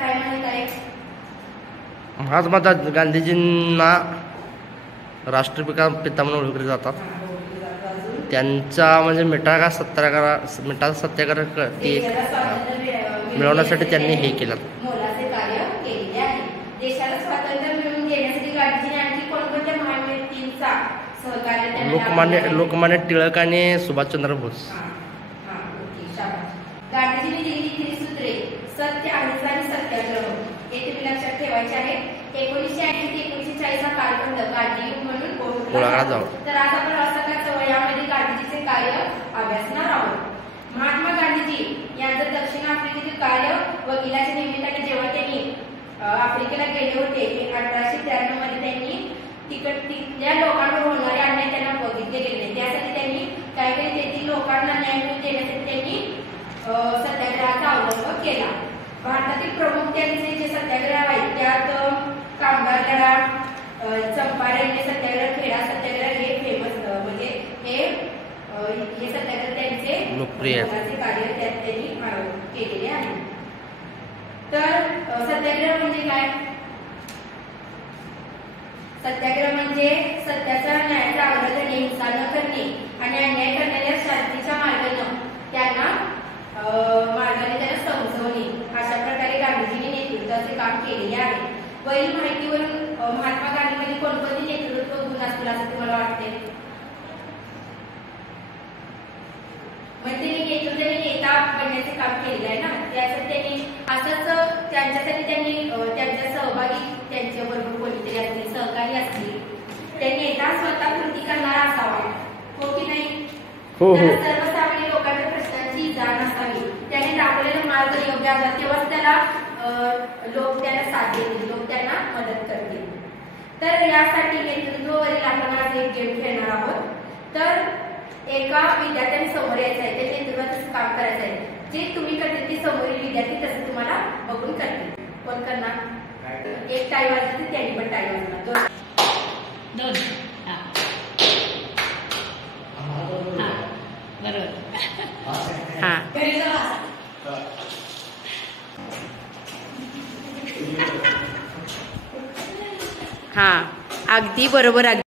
काय म्हणत आहे? महात्मा गांधीजींना राष्ट्रपिता म्हणून ओळखले जातात. त्यांचा म्हणजे मिठाचा सत्याग्रह मिळवण्यासाठी त्यांनी हे केलं. मोलाचे कार्य केलेले आहे. देशाला स्वातंत्र्य मिळवून देण्यासाठी गांधीजींनी आणखी कोणकोणत्या महान व्यक्तींचा सहकार्य? लोकमान्य टिळक आणि सुभाषचंद्र बोस. गांधीजींनी दिलेली त्रिसूत्रे सत्य, अहिंसा आणि सत्याग्रह हे तुम्ही लक्षात ठेवायचे आहे. 1980 ते 1940 हा कालखंड गांधीयुग म्हणून ओळखला जातो. तर आज आपण रसायनाच्या वयामध्ये गांधीजीचे कार्य अभ्यासणार आहोत. महात्मा गांधीजी यांचं दक्षिण आफ्रिकेतील कार्य वकिलाच्या निमित्ताने जेव्हा त्यांनी आफ्रिकेला गेले होते 1893 मध्ये त्यांनी तिथल्या लोकांवर होणारे अन्याय त्यांना बघितले गेले. त्यासाठी त्यांनी काय केले, तेथील लोकांना न्याय मिळवून देण्यासाठी त्यांनी सत्याग्रहाचा अवलंब केला. भारतातील प्रमुख त्यांचे जे सत्याग्रह आहेत त्यात कामगार लढा, चंपारण सत्याग्रह, खेडा सत्याग्रह हे फेमस म्हणजे हे सत्याग्रह त्यांचे लोकप्रिय कार्य त्यात त्यांनी केलेले आहे. तर सत्याग्रह म्हणजे काय? सत्याग्रह म्हणजे सत्याचा न्यायाचा आग्रह करणे, हिंसा न करणे आणि अन्याय करणाऱ्या शांतीच्या मार्गाने त्यांना समजवणे. अशा प्रकारे गांधीजींनी नेतृत्वाचे काम केलेले आहे. वरील माहितीवरून महात्मा गांधींमध्ये कोणकोणते नेतृत्व गुण असतील असं तुम्हाला वाटते? म्हणजे नेतृत्वाने नेता बनण्याचे काम केलेले आहे ना. त्यासाठी त्यांनी असंच त्यांच्यासाठी त्यांनी त्यांच्या सहभागी त्यांच्याबरोबर कोणीतरी असतील, सहकारी असतील. त्यांनी नेता स्वतः कृती करणारा असावा, हो की नाही? सर्वसामान्य लोकांच्या प्रश्नांची जाण असावी. त्याने दाखवलेला मार्ग योग्य असावा, तेव्हाच त्याला लोक त्याला साथ देतील, लोक त्यांना मदत करतील. तर यासाठी नेतृत्वावरील आपण आज एक गेम खेळणार आहोत. तर एका विद्यार्थ्याने समोर यायचं आहे, त्या नेतृत्वाचं काम करायचं आहे. जे तुम्ही करते ते समोरील विद्यार्थी तसं तुम्हाला बघून करतील. कोण करणार? एक टाळी वाजवते, त्यांनी पण टाळी वाजवणार. दोन हा, अगदी बरोबर.